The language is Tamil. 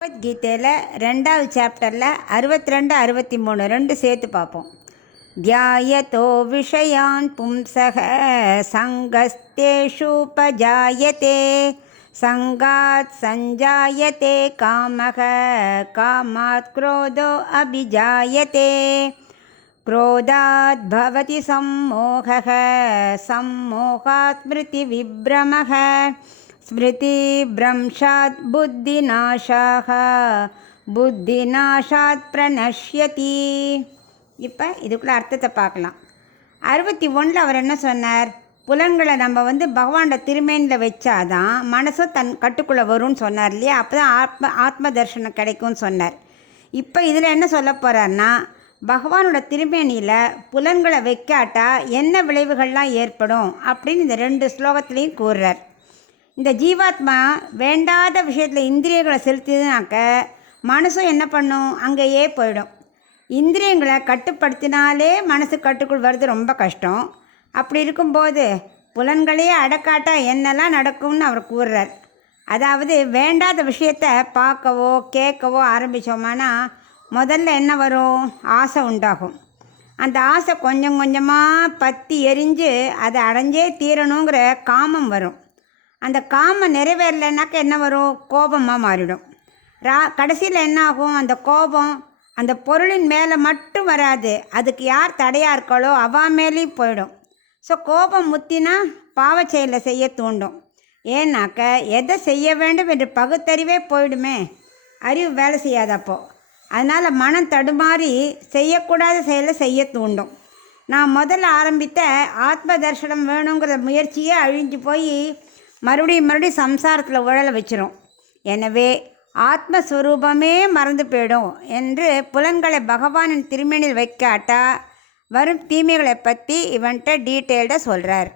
பகவத்கீதையில் 2வது சாப்டரில் 62 63 ரெண்டு சேர்த்து பார்ப்போம். தியாயதோ விஷயான் பும்சக சங்கஸ்தேஷுபஜாயதே சங்காத் சஞ்சாயதே காமக காமாத் குரோதோ அபிஜாயதே क्रोधात् भवति सम्मोहः सम्मोहात् स्मृतिविभ्रमः स्मृतिभ्रंशात् बुद्धिनाशाः புத்திநாஷாத் பிரணஷ்யதி. இப்போ இதுக்குள்ளே அர்த்தத்தை பார்க்கலாம். 61 அவர் என்ன சொன்னார்? புலன்களை நம்ம பகவானோட திருமேனியில் வச்சாதான் மனசும் தன் கட்டுக்குள்ளே வரும்னு சொன்னார் இல்லையா? அப்போ தான் ஆத்ம தர்ஷனம் கிடைக்கும்னு சொன்னார். இப்போ இதில் என்ன சொல்ல போகிறார்னா, பகவானோட திருமேனியில் புலன்களை வைக்காட்டா என்ன விளைவுகள்லாம் ஏற்படும் அப்படின்னு இந்த 2 ஸ்லோகத்துலேயும் கூறுறார். இந்த ஜீவாத்மா வேண்டாத விஷயத்தில் இந்திரியங்களை செலுத்தினாக்க மனசும் என்ன பண்ணும்? அங்கேயே போயிடும். இந்திரியங்களை கட்டுப்படுத்தினாலே மனசு கட்டுக்குள் வருது ரொம்ப கஷ்டம். அப்படி இருக்கும்போது புலன்களையே அடக்காட்டா என்னெல்லாம் நடக்கும்னு அவர் கூறுறார். அதாவது வேண்டாத விஷயத்தை பார்க்கவோ கேட்கவோ ஆரம்பித்தோம்னா முதல்ல என்ன வரும்? ஆசை உண்டாகும். அந்த ஆசை கொஞ்சம் கொஞ்சமாக பற்றி எரிஞ்சு அதை அடைஞ்சே தீரணுங்கிற காமம் வரும். அந்த காமம் நிறைவேறலைன்னாக்க என்ன வரும்? கோபமாக மாறிடும். கடைசியில் என்ன ஆகும்? அந்த கோபம் அந்த பொருளின் மேலே மட்டும் வராது, அதுக்கு யார் தடையாக இருக்காளோ அவா மேலேயும் போயிடும். ஸோ கோபம் முத்தினா பாவச் செயலை செய்ய தூண்டும். ஏன்னாக்க எதை செய்ய வேண்டும் என்று பகுத்தறிவே போயிடுமே, அறிவு வேலை செய்யாதப்போ. அதனால் மனம் தடுமாறி செய்யக்கூடாத செயலை செய்ய தூண்டும். நான் முதல்ல ஆரம்பித்த ஆத்ம தர்ஷனம் வேணுங்கிற முயற்சியே அழிஞ்சு போய் மறுபடியும் சம்சாரத்தில் உழல வச்சிரும். எனவே ஆத்மஸ்வரூபமே மறந்து போயிடும் என்று புலன்களை பகவானின் திருமேனில் வைக்காட்டா வரும் தீமைகளை பற்றி இவன்கிட்ட டீட்டெயில்டாக சொல்கிறார்.